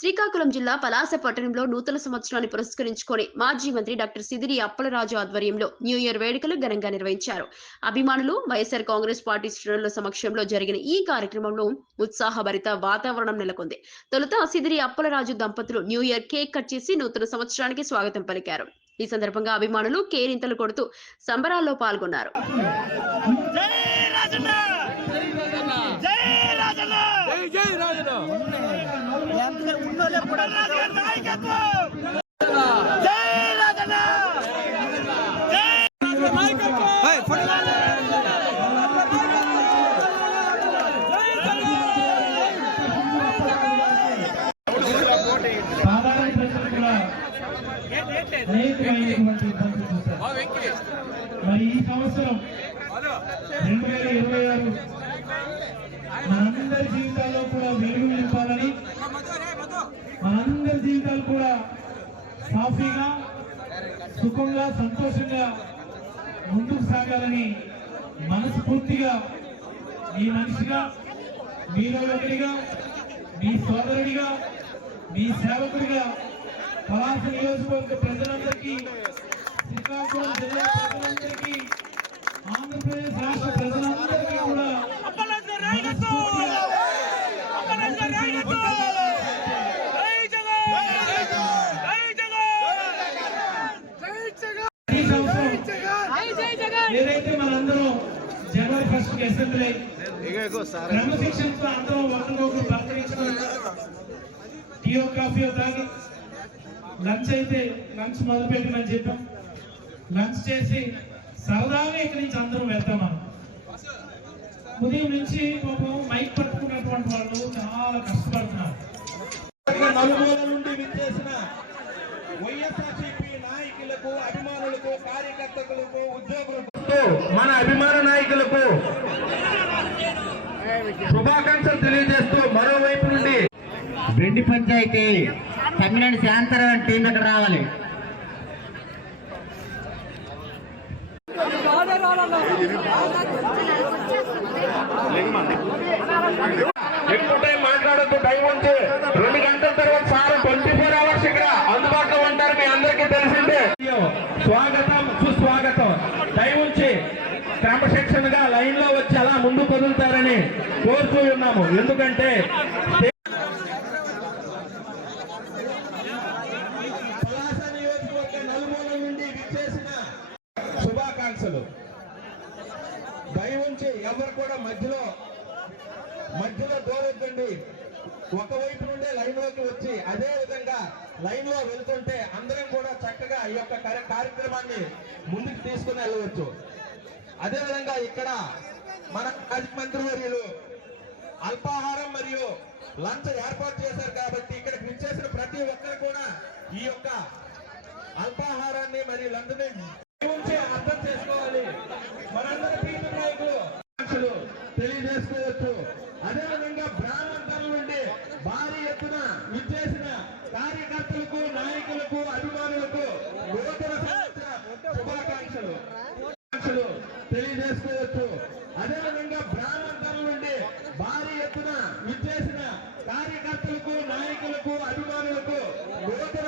శ్రీకాకుళం జిల్లా పలాస పట్టణంలో నూతన సంవత్సరాన్ని పురస్కరించుకొని మాజీ మంత్రి డాక్టర్ సిదిరి అప్పలరాజు ఆధ్వర్యంలో న్యూ ఇయర్ వేడుకలు ఘనంగా నిర్వహించారు. అభిమానులు వైఎస్ఆర్ కాంగ్రెస్ పార్టీ శ్రేణుల సమక్షంలో జరిగిన ఈ కార్యక్రమంలో ఉత్సాహభరిత వాతావరణం నెలకొంది. తొలుత సిదిరి అప్పలరాజు దంపతులు న్యూ ఇయర్ కేక్ కట్ చేసి నూతన సంవత్సరానికి స్వాగతం పలికారు. ఈ సందర్భంగా అభిమానులు కేరింతలు కొడుతూ సంబరాల్లో పాల్గొన్నారు. జై రాజన్న! జై రాజన్న! జై జై రాజన్న! రాజన్న నాయకత్వం జై సాధారణ ప్రజలు కూడా అనేకమైనటువంటి ఇబ్బందులు చూశారు మరి ఈ సంవత్సరం రెండు వేల ఇరవై ఆరు మనందరి జీవితాల్లో అందరూ కూడా సాఫీగా సుఖంగా సంతోషంగా ముందుకు సాగాలని మనస్ఫూర్తిగా మీ మనిషిగా మీలో ఒకరిగా మీ సోదరుడిగా మీ సేవకుడిగా పలాస నియోజకవర్గ ప్రజలందరికీ శ్రీకాకుళం జిల్లా ప్రజలందరికీ ఆంధ్రప్రదేశ్ రాష్ట్ర ప్రజలందరికీ కూడా అప్పలన్న నాయకత్వం అప్పలన్న నాయకత్వం జై జగన్ జై జగన్ ఈ సంవత్సరం ఏదైతే మనందరం జనవరి ఫస్ట్ అసెంబ్లీ క్రమశిక్షణతో అందరం ఒకరినొకరు పలకరించుకొని టీయో కాఫీ తాగి లంచ్ అయితే లంచ్ మొదలుపెట్టమని చెప్పాం. లంచ్ చేసి సరదాగా ఇక్కడి నుంచి అందరం వెళ్తాం మనం. ఉదయం నుంచి పాపం మైక్ పట్టుకున్నటువంటి వాళ్ళు చాలా కష్టపడుతున్నారు. నలుమూల నుండి విచ్చేసిన వైఎస్ఆర్సీపీ నాయకులకు అభిమానులకు కార్యకర్తలకు ఉద్యోగులకు మన అభిమాన నాయకులకు శుభాకాంక్షలు తెలియజేస్తూ మరోవైపు నుండి బెండి పంచాయతీ తమ్మినేని శాంతరావు టీం దగ్గర రావాలి. క్రమశిక్షణగా లైన్లో వచ్చి అలా ముందు కదులుతారని కోరుతూ ఉన్నాము. ఎందుకంటే నలుమూల నుండి శుభాకాంక్షలు. దయ ఉంచి ఎవరు కూడా మధ్యలో మధ్యలో దూరొద్దండి ఒకవైపు నుండే లైన్లోకి వచ్చి అదే విధంగా లైన్లో వెళ్తుంటే అందరం కూడా చక్కగా ఈ యొక్క కార్యక్రమాన్ని ముందుకు తీసుకుని వెళ్ళవచ్చు. అదే విధంగా ఇక్కడ మన మంత్రివర్యులు అల్పాహారం మరియు లంచ్ ఏర్పాటు చేశారు కాబట్టి ఇక్కడ విచ్చేసిన ప్రతి ఒక్కరు కూడా ఈ యొక్క అల్పాహారాన్ని మరియు లంచ్ని అర్థం చేసుకోవాలి. మనందరి నాయకులు ఆకాంక్షలు తెలియజేసుకోవచ్చు. అదేవిధంగా బ్రాహ్మణుల నుండి భారీ ఎత్తున విచ్చేసిన కార్యకర్తలకు నాయకులకు అభిమానులకు నూతన శుభాకాంక్షలు. తెలియజేసుకోవచ్చు. అదేవిధంగా బ్రాహ్మణ నుండి భారీ ఎత్తున విచ్చేసిన కార్యకర్తలకు నాయకులకు అభిమానులకు నూతన